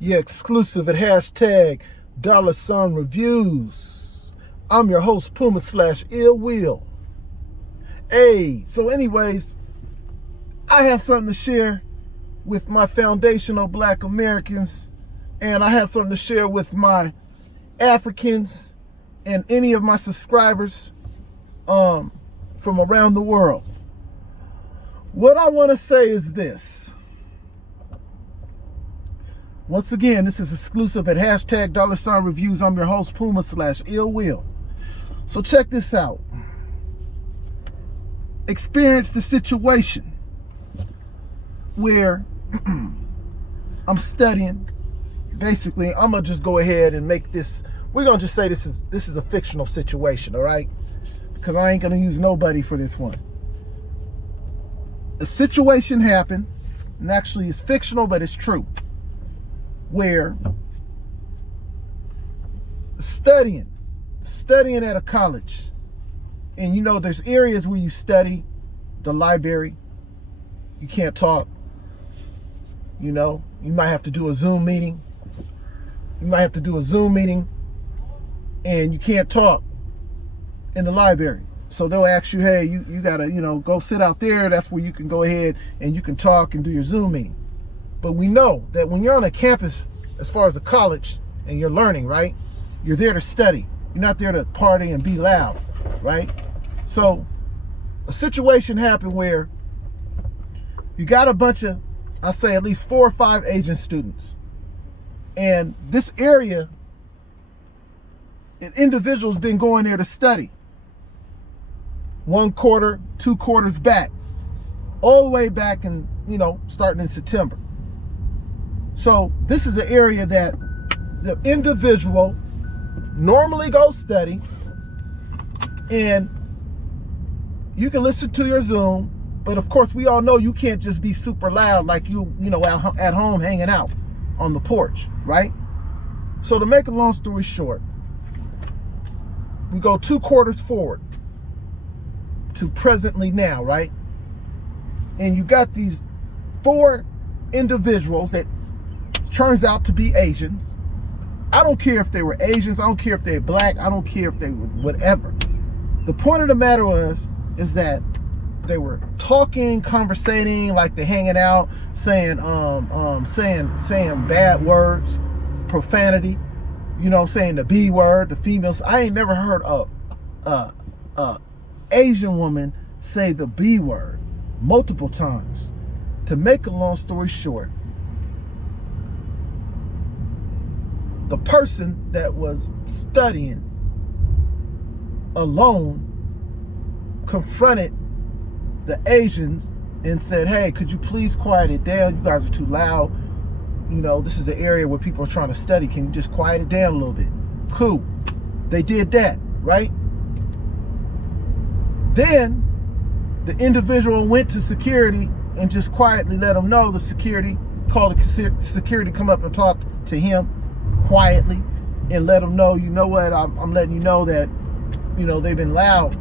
Yeah, exclusive at hashtag $reviews. I'm your host, Puma / Ill Will. Hey, so anyways, I have something to share with my foundational Black Americans, and I have something to share with my Africans and any of my subscribers from around the world. What I want to say is this. Once again, this is exclusive at hashtag $reviews. I'm your host, Puma / Ill Will. So check this out. Experience the situation where I'm studying. Basically, I'm gonna just go ahead and make this. We're gonna just say this is a fictional situation, all right? Because I ain't gonna use nobody for this one. A situation happened, and actually it's fictional, but it's true. Where studying at a college, and you know there's areas where you study, the library, you can't talk, you know, you might have to do a Zoom meeting, and you can't talk in the library. So they'll ask you, hey, you gotta, go sit out there. That's where you can go ahead and you can talk and do your Zoom meeting. But we know that when you're on a campus, as far as a college, and you're learning, right? You're there to study. You're not there to party and be loud, right? So a situation happened where you got a bunch of, I say at least 4 or 5 Asian students. And this area, an individual's been going there to study. 1 quarter, 2 quarters back, all the way back in, starting in September. So this is an area that the individual normally goes study, and you can listen to your Zoom, but of course we all know you can't just be super loud like at home hanging out on the porch, right? So to make a long story short, we go 2 quarters forward to presently now, right? And you got these 4 individuals that turns out to be Asians. I don't care if they were Asians. I don't care if they're black. I don't care if they were whatever. The point of the matter is that they were talking, conversating, like they're hanging out, saying bad words, profanity, saying the B word, the females. I ain't never heard a Asian woman say the B word multiple times. To make a long story short, the person that was studying alone confronted the Asians and said, hey, could you please quiet it down? You guys are too loud. This is an area where people are trying to study. Can you just quiet it down a little bit? Cool. They did that, right? Then the individual went to security and just quietly let them know. The security called the security, come up and talk to him quietly and let them know, you know what, I'm letting you know that, they've been loud,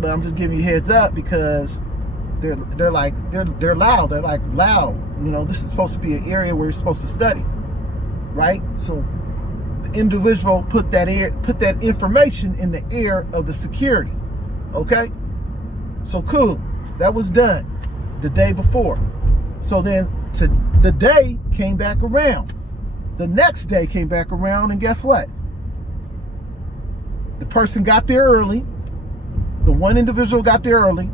but I'm just giving you a heads up because they're loud. They're like loud. This is supposed to be an area where you're supposed to study, right? So the individual put that information in the ear of the security. Okay, so cool. That was done the day before. So then the day came back around. The next day came back around, and guess what? The person got there early. The one individual got there early.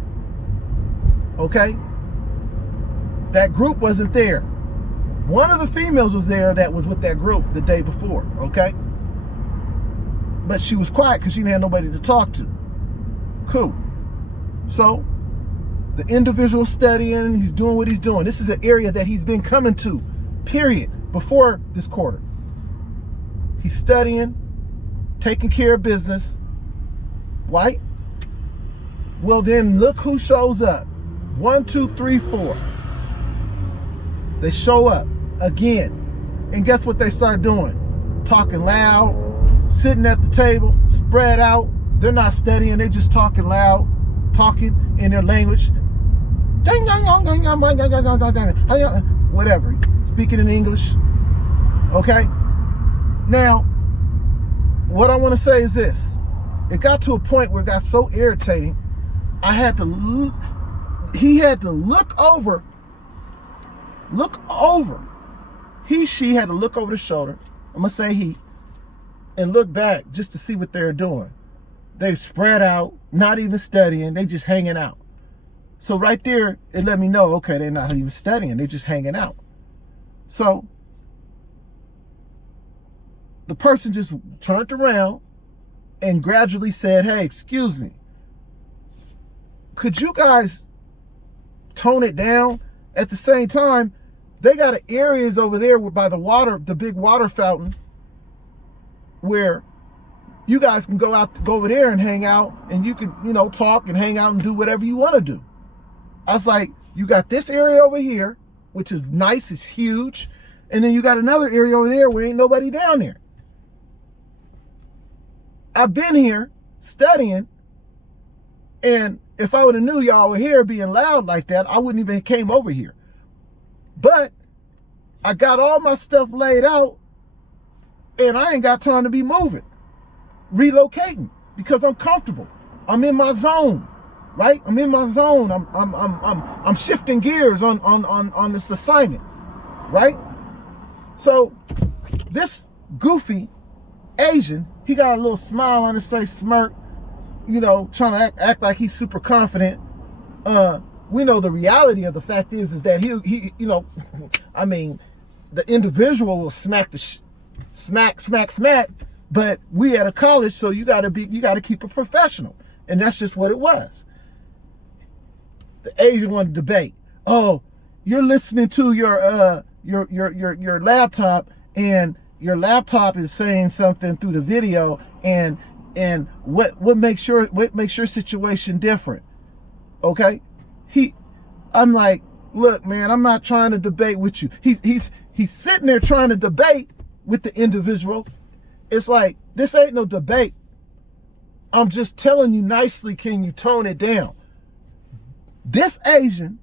Okay? That group wasn't there. One of the females was there that was with that group the day before. Okay? But she was quiet because she didn't have nobody to talk to. Cool. So the individual studying, he's doing what he's doing. This is an area that he's been coming to, period, before this quarter. He's studying, taking care of business, right? Well, then look who shows up. 1, 2, 3, 4. They show up again. And guess what they start doing? Talking loud, sitting at the table, spread out. They're not studying, they're just talking loud, talking in their language. Whatever, speaking in English. Okay? Now, what I want to say is this. It got to a point where it got so irritating, I had to look, he had to look over. She had to look over the shoulder. I'm going to say he, and look back just to see what they're doing. They spread out, not even studying, they just hanging out. So right there, it let me know, okay, they're not even studying, they're just hanging out. So the person just turned around and gradually said, hey, excuse me, could you guys tone it down? At the same time, they got areas over there by the water, the big water fountain, where you guys can go over there and hang out, and you can, talk and hang out and do whatever you want to do. I was like, you got this area over here, which is nice, it's huge, and then you got another area over there where ain't nobody down there. I've been here studying, and if I would have knew y'all were here being loud like that, I wouldn't even came over here. But I got all my stuff laid out, and I ain't got time to be moving, relocating, because I'm comfortable. I'm in my zone, right? I'm in my zone. I'm shifting gears on this assignment, right? So this goofy Asian, he got a little smile on his face, smirk, trying to act like he's super confident. We know the reality of the fact is that he the individual will smack, but we at a college, so you got to keep it professional, and that's just what it was. The Asian wanted to debate. Oh, you're listening to your laptop, and your laptop is saying something through the video, and what makes your situation different? Okay, I'm like, look, man, I'm not trying to debate with you. He's sitting there trying to debate with the individual. It's like, this ain't no debate. I'm just telling you nicely, can you tone it down? This Asian,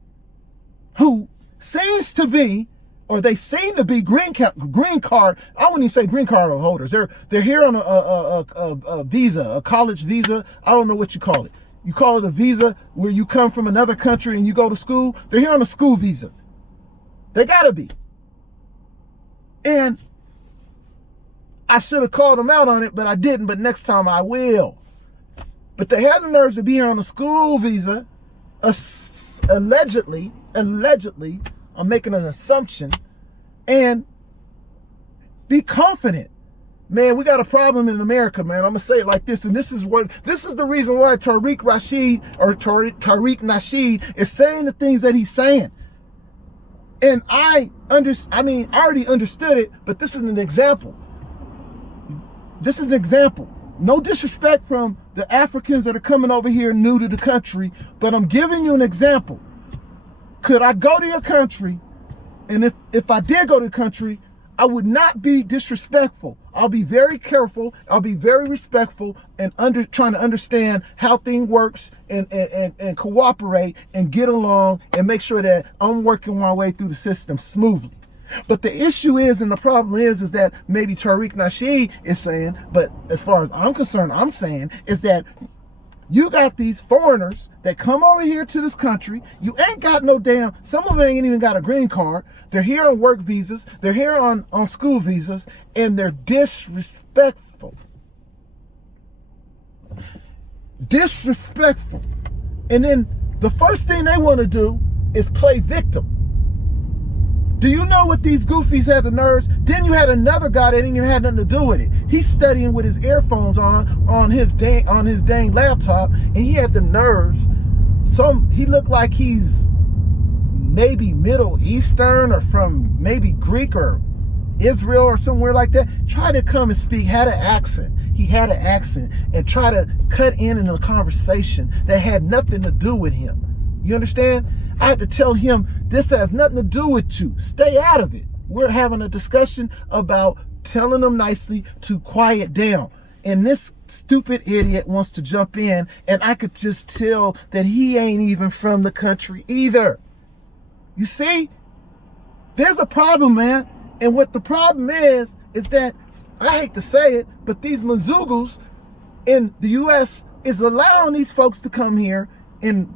who seems to be, or they seem to be green card, I wouldn't even say green card holders. They're here on a visa, a college visa. I don't know what you call it. You call it a visa where you come from another country and you go to school. They're here on a school visa. They gotta be. And I should have called them out on it, but I didn't. But next time I will. But they had the nerves to be here on a school visa, allegedly, I'm making an assumption, and be confident. Man, we got a problem in America, man. I'm gonna say it like this, and this is the reason why Tariq Nasheed is saying the things that he's saying. And I already understood it, but this is an example. This is an example. No disrespect from the Africans that are coming over here new to the country, but I'm giving you an example. Could I go to your country, and if I did go to the country, I would not be disrespectful. I'll be very careful. I'll be very respectful and trying to understand how things works and cooperate and get along and make sure that I'm working my way through the system smoothly. But the issue is, and the problem is that maybe Tariq Nasheed is saying, but as far as I'm concerned, I'm saying is that you got these foreigners that come over here to this country. You ain't got no damn, some of them ain't even got a green card. They're here on work visas. They're here on school visas, and they're disrespectful. Disrespectful. And then the first thing they want to do is play victim. Do you know what these goofies had the nerves? Then you had another guy that didn't even have nothing to do with it. He's studying with his earphones on his dang laptop, and he had the nerves. He looked like he's maybe Middle Eastern or from maybe Greek or Israel or somewhere like that. Try to come and speak, had an accent. He had an accent and try to cut in a conversation that had nothing to do with him. You understand? I had to tell him, this has nothing to do with you. Stay out of it. We're having a discussion about telling them nicely to quiet down. And this stupid idiot wants to jump in, and I could just tell that he ain't even from the country either. You see? There's a problem, man. And what the problem is that, I hate to say it, but these Mzugus in the U.S. is allowing these folks to come here in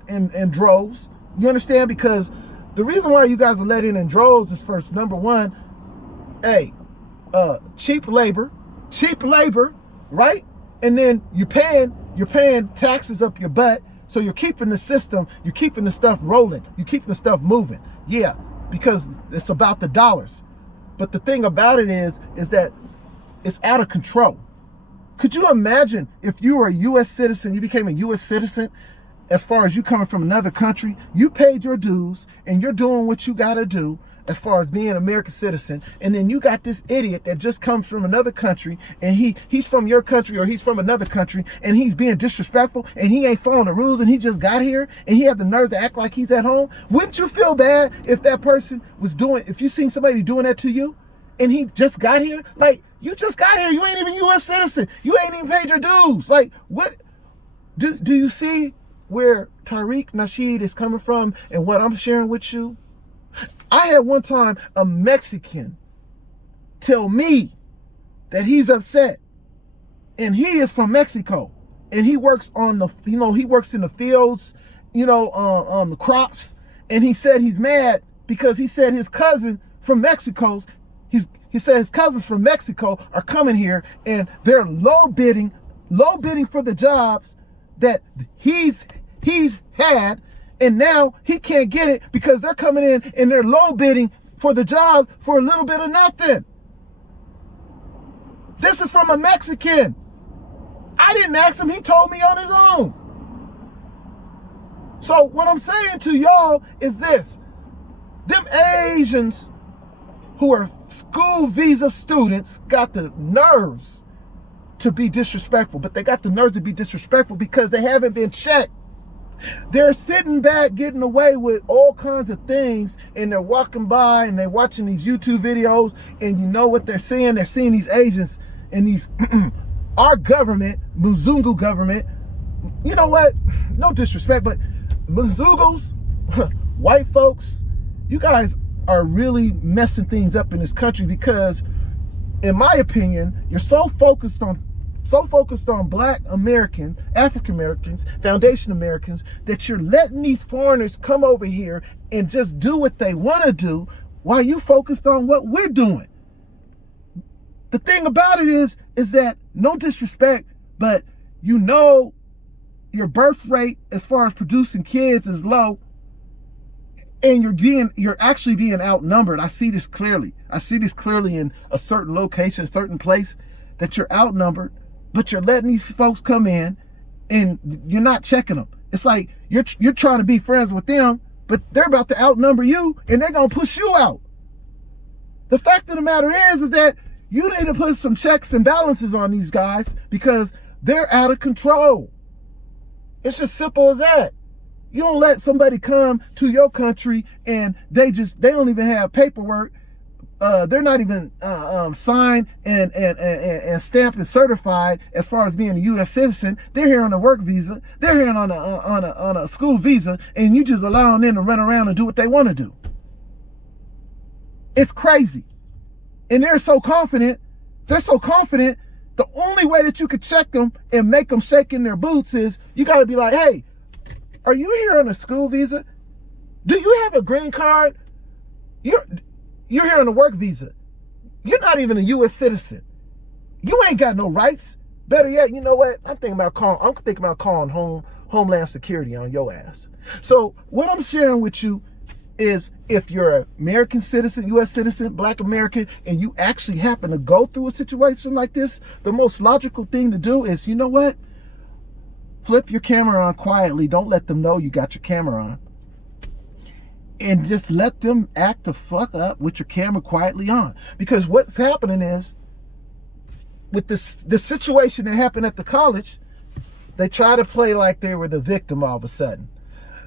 droves. You understand? Because the reason why you guys are letting in droves is, first, number one, hey, cheap labor, right? And then you're paying taxes up your butt, so you're keeping the system, you're keeping the stuff rolling, you're keeping the stuff moving. Yeah, because it's about the dollars. But the thing about it is that it's out of control. Could you imagine if you were a U.S. citizen, you became a U.S. citizen, as far as you coming from another country, you paid your dues and you're doing what you got to do as far as being an American citizen, and then you got this idiot that just comes from another country, and he's from your country or he's from another country, and he's being disrespectful, and he ain't following the rules, and he just got here, and he had the nerve to act like he's at home? Wouldn't you feel bad if that person was if you seen somebody doing that to you, and he just got here? Like, you just got here, you ain't even U.S. citizen, you ain't even paid your dues. Like, what? Do you see where Tariq Nasheed is coming from and what I'm sharing with you? I had one time a Mexican tell me that he's upset, and he is from Mexico, and he works on the, he works in the fields, the crops, and he said he's mad because he said his cousin from Mexico, he said his cousins from Mexico are coming here, and they're low bidding for the jobs that he's had, and now he can't get it because they're coming in and they're low bidding for the jobs for a little bit of nothing. This is from a Mexican. I didn't ask him, he told me on his own. So what I'm saying to y'all is this: them Asians who are school visa students got the nerves to be disrespectful, but they got the nerves to be disrespectful because they haven't been checked. They're sitting back getting away with all kinds of things, and they're walking by and they're watching these YouTube videos, and you know what they're seeing? They're seeing these Asians and these our government, Mzungu government. You know what? No disrespect, but Mzungus, white folks, you guys are really messing things up in this country because, in my opinion, you're so focused on Black American, African Americans, Foundation Americans, that you're letting these foreigners come over here and just do what they want to do while you focused on what we're doing. The thing about it is that, no disrespect, but your birth rate as far as producing kids is low, and you're actually being outnumbered. I see this clearly. In a certain location, a certain place, that you're outnumbered. But you're letting these folks come in and you're not checking them. It's like you're trying to be friends with them, but they're about to outnumber you and they're going to push you out. The fact of the matter is that you need to put some checks and balances on these guys because they're out of control. It's as simple as that. You don't let somebody come to your country and they don't even have paperwork. They're not even signed and stamped and certified as far as being a U.S. citizen. They're here on a work visa. They're here on a school visa, and you just allowing them to run around and do what they want to do. It's crazy, and they're so confident. The only way that you could check them and make them shake in their boots is you got to be like, hey, are you here on a school visa? Do you have a green card? You're here on a work visa. You're not even a U.S. citizen. You ain't got no rights. Better yet, you know what? I'm thinking about calling Homeland Security on your ass. So what I'm sharing with you is, if you're an American citizen, U.S. citizen, Black American, and you actually happen to go through a situation like this, the most logical thing to do is, you know what? Flip your camera on quietly. Don't let them know you got your camera on. And just let them act the fuck up with your camera quietly on. Because what's happening is, with the situation that happened at the college, they try to play like they were the victim all of a sudden.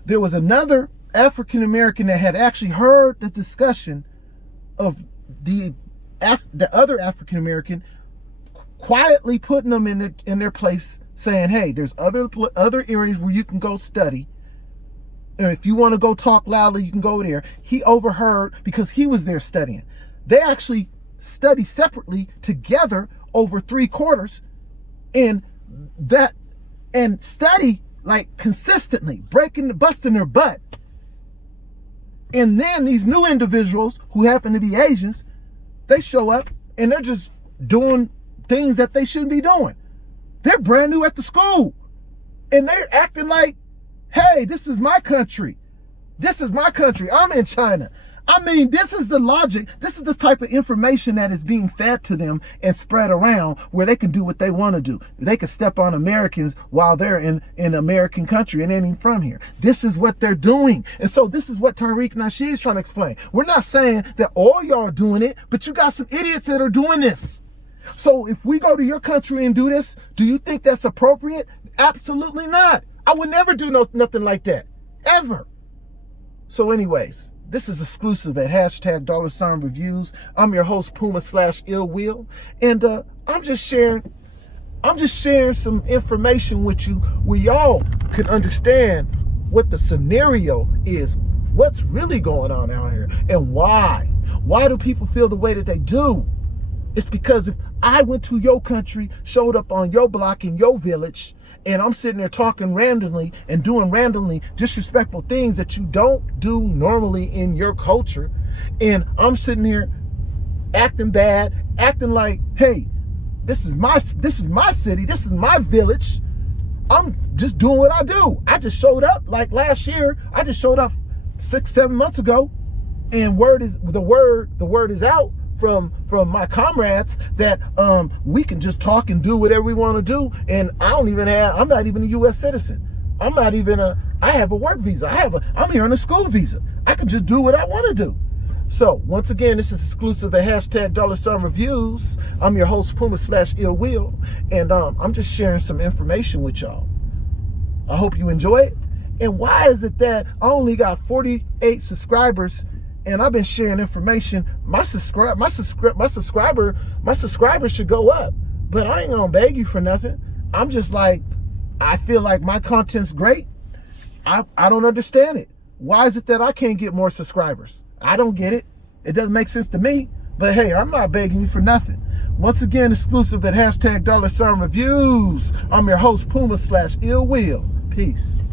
There was another African American that had actually heard the discussion of the other African American, quietly putting them in their place, saying, hey, there's other areas where you can go study. If you want to go talk loudly, you can go there. He overheard because he was there studying. They actually study separately together over 3 quarters and study like consistently, busting their butt. And then these new individuals who happen to be Asians, they show up and they're just doing things that they shouldn't be doing. They're brand new at the school and they're acting like, hey, this is my country. This is my country. I'm in China. I mean, this is the logic. This is the type of information that is being fed to them and spread around where they can do what they want to do. They can step on Americans while they're in American country and ain't from here. This is what they're doing. And so this is what Tariq Nasheed is trying to explain. We're not saying that all y'all are doing it, but you got some idiots that are doing this. So if we go to your country and do this, do you think that's appropriate? Absolutely not. I would never do nothing like that, ever. So anyways, this is exclusive at #$reviews. I'm your host, Puma/IllWill. And I'm just sharing some information with you where y'all can understand what the scenario is, what's really going on out here, and why. Why do people feel the way that they do? It's because if I went to your country, showed up on your block in your village, and I'm sitting there talking randomly and doing randomly disrespectful things that you don't do normally in your culture, and I'm sitting here acting bad, acting like, hey, this is my city, this is my village. I'm just doing what I do. I just showed up like last year. I just showed up 6-7 months ago, and the word is out from my comrades that we can just talk and do whatever we want to do, and I'm not even a U.S. citizen. I have a work visa. I'm here on a school visa. I can just do what I want to do. So once again, this is exclusive at #$reviews. I'm your host, Puma/IllWill, and I'm just sharing some information with y'all. I hope you enjoy it. And why is it that I only got 48 subscribers? And I've been sharing information. My subscribers should go up, but I ain't gonna beg you for nothing. I'm just like, I feel like my content's great. I don't understand it. Why is it that I can't get more subscribers? I don't get it. It doesn't make sense to me. But hey, I'm not begging you for nothing. Once again, exclusive at #$reviews. I'm your host, Puma/IllWill. Peace.